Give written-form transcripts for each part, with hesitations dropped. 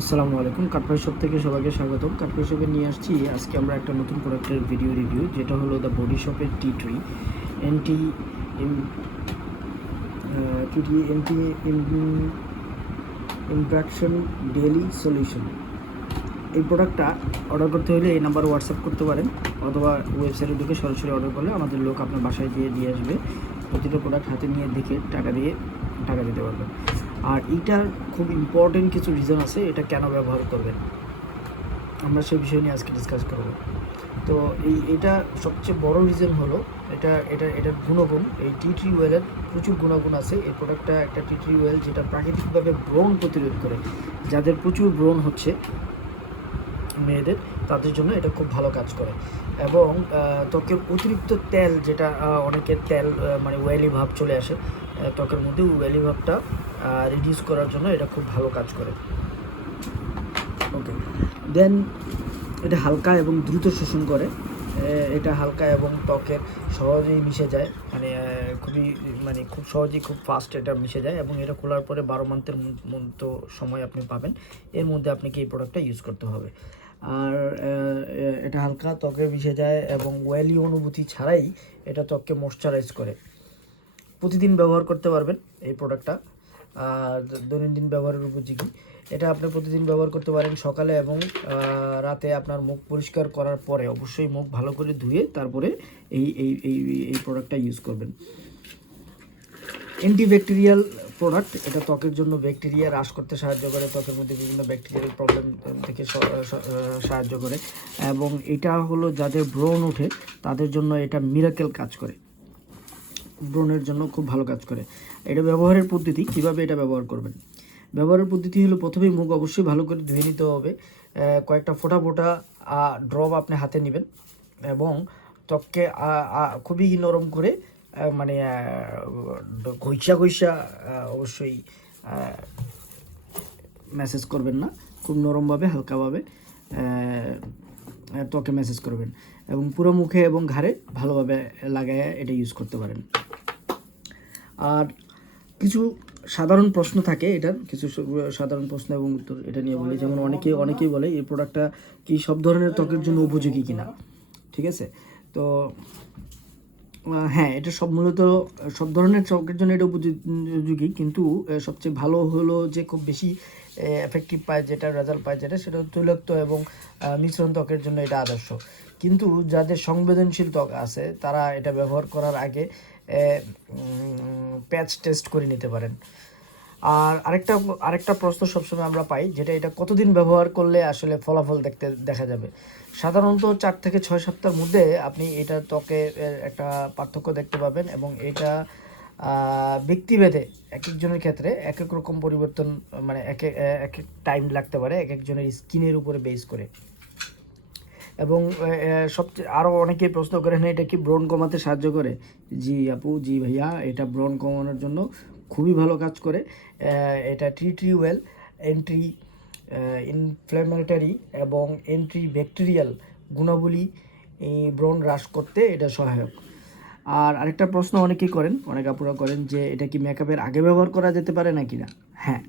আসসালামু আলাইকুম। কাঠপাই শপ থেকে সবাইকে স্বাগতম। কাঠপাই শপে নিয়ে আসছি আজকে আমরা একটা নতুন প্রোডাক্টের ভিডিও রিভিউ, যেটা হলো দ্য বডি শপের tea tree N T N T ইমপ্রেকশন daily solution. এই প্রোডাক্টটা অর্ডার করতে হলে এই নাম্বার হোয়াটসঅ্যাপ করতে পারেন, অথবা ওয়েবসাইটে ঢুকে সরাসরি অর্ডার করলে আমাদের লোক আপনার বাসায় দিয়ে আসবে। প্রতিটা প্রোডাক্ট হাতে নিয়ে দেখে টাকা দিতে পারবেন। আর এইটার খুব ইম্পর্টেন্ট কিছু রিজন আছে এটা কেন ব্যবহার করবেন, আমরা সেই বিষয় নিয়ে আজকে ডিসকাস করব। তো এটা সবচেয়ে বড় রিজন হলো এটার গুণগুণ। এই টি ট্রি ওয়েলের প্রচুর গুণাগুণ আছে। এই প্রোডাক্টটা একটা টি ট্রি ওয়েল যেটা প্রাকৃতিকভাবে ব্রণ প্রতিরোধ করে। যাদের প্রচুর ব্রণ হচ্ছে মেয়েদের, তাদের জন্য এটা খুব ভালো কাজ করে। এবং ত্বকের অতিরিক্ত তেল, যেটা অনেকের তেল মানে ওয়েলি ভাব চলে আসে ত্বকের মধ্যে, ওয়েলি ভাবটা রিডিউস করার জন্য এটা খুব ভালো কাজ করে। ওকে, দেন এটা হালকা এবং দ্রুত শোষণ করে। এটা হালকা এবং ত্বকের সহজেই মিশে যায়, খুব সহজেই খুব ফাস্ট এটা মিশে যায়। এবং এটা খোলার পরে 12 মান্থের মতো সময় আপনি পাবেন। এর মধ্যে আপনাকে এই প্রোডাক্টটা ইউজ করতে হবে। আর এটা হালকা ত্বকে মিশে যায় এবং ওয়েলি অনুভূতি ছাড়াই এটা ত্বককে ময়শ্চারাইজ করে। প্রতিদিন ব্যবহার করতে পারবেন এই প্রোডাক্টটা, দৈনন্দিন ব্যবহারের উপযোগী। এটা আপনি প্রতিদিন ব্যবহার করতে পারেন। সকালে এবং রাতে আপনার মুখ পরিষ্কার করার পরে অবশ্যই মুখ ভালো করে ধুয়ে তারপরে এই এই এই এই প্রোডাক্টটা ইউজ করবেন। অ্যান্টিব্যাকটেরিয়াল প্রোডাক্ট, এটা ত্বকের জন্য ব্যাকটেরিয়া হ্রাস করতে সাহায্য করে, ত্বকের মধ্যে বিভিন্ন ব্যাকটেরিয়াল প্রবলেম থেকে সাহায্য করে। এবং এটা হলো যাদের ব্রণ ওঠে তাদের জন্য এটা মিরাকেল কাজ করে, ব্রণের জন্য খুব ভালো কাজ করে। এটা ব্যবহারের পদ্ধতি, কিভাবে এটা ব্যবহার করবেন। ব্যবহারের পদ্ধতি হলো প্রথমেই মুখ অবশ্যই ভালো করে ধুয়ে নিতে হবে। কয়েকটা ফোঁটা ড্রপ আপনি হাতে নেবেন এবং ত্বককে খুবই নরম করে, মানে ঘষা অবশ্যই ম্যাসেজ করবেন না, খুব নরমভাবে হালকাভাবে ত্বকে ম্যাসেজ করবেন এবং পুরো মুখে এবং ঘাড়ে ভালোভাবে লাগায় এটা ইউজ করতে পারেন। আর কিছু সাধারণ প্রশ্ন থাকে, এটার কিছু সাধারণ প্রশ্ন এবং উত্তর এটা নিয়ে বলি। যেমন অনেকেই বলে এই প্রোডাক্টটা কি সব ধরনের ত্বকের জন্য উপযোগী কিনা। ঠিক আছে, তো হ্যাঁ, এটা মূলত সব ধরনের ত্বকের জন্য এটা উপযোগী, কিন্তু সবচেয়ে ভালো হলো যে খুব বেশি এফেক্টিভ পায়, যেটা রেজাল্ট পায় সেটা তৈলাক্ত এবং মিশ্রণ ত্বকের জন্য এটা আদর্শ। কিন্তু যাদের সংবেদনশীল ত্বক আছে তারা এটা ব্যবহার করার আগে প্যাচ টেস্ট করে নিতে পারেন। আর আরেকটা প্রশ্ন সবসময় আমরা পাই, যেটা এটা কতদিন ব্যবহার করলে আসলে ফলাফল দেখা যাবে। সাধারণত 4 থেকে 6 সপ্তাহের মধ্যে আপনি এটা ত্বকে একটা পার্থক্য দেখতে পাবেন। এবং এটা ব্যক্তিভেদে এক একজনের ক্ষেত্রে এক এক রকম পরিবর্তন, মানে এক এক টাইম লাগতে পারে এক একজনের স্কিনের উপরে বেস করে। এবং সবচেয়ে আরও অনেকেই প্রশ্ন করেন, এটা কি ব্রণ কমাতে সাহায্য করে? জি আপু, জি ভাইয়া, এটা ব্রণ কমানোর জন্য খুবই ভালো কাজ করে। এটা tea tree well anti inflammatory এবং অ্যান্টি ব্যাকটেরিয়াল গুণাবলী ব্রণ হ্রাস করতে এটা সহায়ক। আর আরেকটা প্রশ্ন অনেক আপুরা করেন যে এটা কি মেকআপের আগে ব্যবহার করা যেতে পারে নাকি না। হ্যাঁ,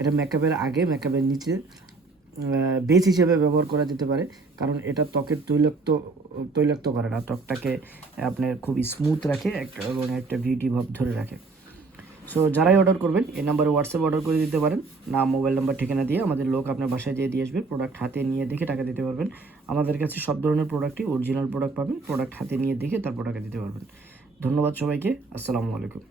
এটা মেকআপের আগে, মেকআপের নিচে বেস হিসেবে ব্যবহার করা যেতে পারে, কারণ এটা ত্বকের তৈলাক্ত করে না, ত্বকটাকে আপনার খুবই স্মুথ রাখে এবং একটা বিউটি ভাব ধরে রাখে। সো যারাই অর্ডার করবেন এই নাম্বারে হোয়াটসঅ্যাপ অর্ডার করে দিতে পারেন, নাম, মোবাইল নাম্বার, ঠিকানা দিয়ে আমাদের লোক আপনার বাসায় দিয়ে আসবে। প্রোডাক্ট হাতে নিয়ে দেখে টাকা দিতে পারবেন। আমাদের কাছে সব ধরনের প্রোডাক্টই অরিজিনাল প্রোডাক্ট পাবেন, প্রোডাক্ট হাতে নিয়ে দেখে তারপর টাকা দিতে পারবেন। ধন্যবাদ সবাইকে, আসসালামু আলাইকুম।